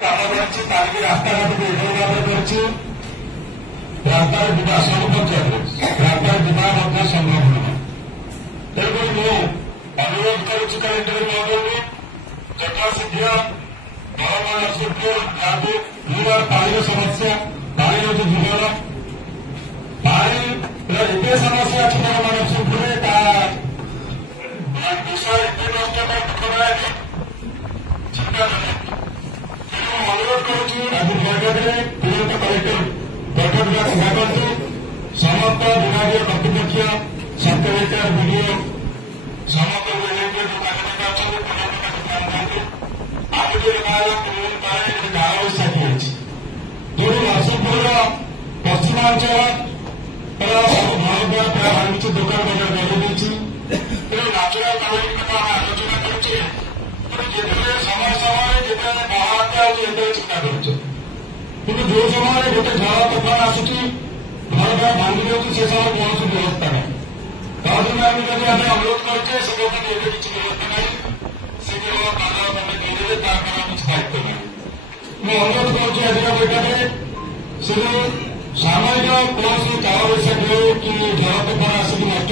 କାମ କରିଛି ତାରିଖ ରାସ୍ତାଘାଟକୁ ଏଭଳି ଭାବରେ କରିଛି ରାସ୍ତାରେ ଯିବା ସବୁ ପଞ୍ଚାୟତରେ ରାସ୍ତାରେ ଯିବା ମଧ୍ୟ ସମ୍ଭବ ନୁହେଁ। ତେଣୁକରି ମୁଁ ଅନୁରୋଧ କରୁଛି କଲେକ୍ଟର ମହୋଦୟଙ୍କୁ ଯଥାଶୀଘ୍ର ବରଗଡ଼ ନରସିଂହପୁର ଯାହାକୁ ପୁରା ପାଣିର ସମସ୍ୟା ପାଣି ହେଉଛି ଜୀବନ ପାଣିର ଏତେ ସମସ୍ୟା ଅଛି ବରଗଡ଼ ନରସିଂହପୁରରେ ତା ବିଷୟ ଏତେ ନଷ୍ଟ କରାଯାଏ ଚିନ୍ତା ନାହିଁ। ତେଣୁ ମୁଁ ଅନୁରୋଧ କରୁଛି ଆଜି ବୈଠକରେ ତୁରନ୍ତ କଲେକ୍ଟର ବୈଠକରେ ସଭା କରନ୍ତୁ ସମସ୍ତ ବିଭାଗୀୟ କର୍ତ୍ତୃପକ୍ଷ ସବ୍ କଲେକ୍ଟର ବିଡିଓ ସମସ୍ତ ଯୋଉ କାର୍ଯ୍ୟକର୍ତ୍ତା ଅଛନ୍ତି ଆଉ ଗୋଟିଏ କାଳ କାଳବୈଶାଖୀ ଅଛି ଯୋଉଠି ନରସିଂହପୁରର ପଶ୍ଚିମାଞ୍ଚଳ ସବୁ ଘର ଦ୍ୱାର ପ୍ରାୟ ଭାଙ୍ଗିଛି ଦୋକାନ ବଜାର ବଦଳି ଦେଇଛି। ତେଣୁ ନ୍ୟାଚୁରାଲ କାଳବୈଶାଖୀ କଥା ଆମେ ଆଲୋଚନା କରୁଛେ ଯେତେବେଳେ ସମୟ ସମୟରେ ଯେତେବେଳେ ମହାବାତ୍ୟା ହେଉଛି ସେତେବେଳେ ଚିନ୍ତା କରୁଛେ କିନ୍ତୁ ଯୋଉ ସମୟରେ ଗୋଟେ ଝଡ଼ ତୋଫାନ ଆସୁଛି ଘର ଦ୍ୱାର ଭାଙ୍ଗି ଯାଉଛି ସେ ସମୟରେ କୌଣସି ବ୍ୟବସ୍ଥା ନାହିଁ। ତାଦିନ ଆମେ ଯଦି ଆମେ ଅନୁରୋଧ କରୁଛେ ସେ କହୁଛନ୍ତି ଏବେ କିଛି ବ୍ୟବସ୍ଥା ନାହିଁ ସେ କେବଳ କାଗଜ ତମେ ଦେଇଦେବେ ତାଙ୍କର କିଛି ଦାୟିତ୍ୱ ନାହିଁ। ମୁଁ ଅନୁରୋଧ କରୁଛି ଆଜିର ବୈଠକରେ ସେ ସାମୟିକ କୌଣସି କାଳବୈଶାଖୀ ହେଉ କି ଝଡ଼ ତୋଫାନ ଆସିକି ନଷ୍ଟ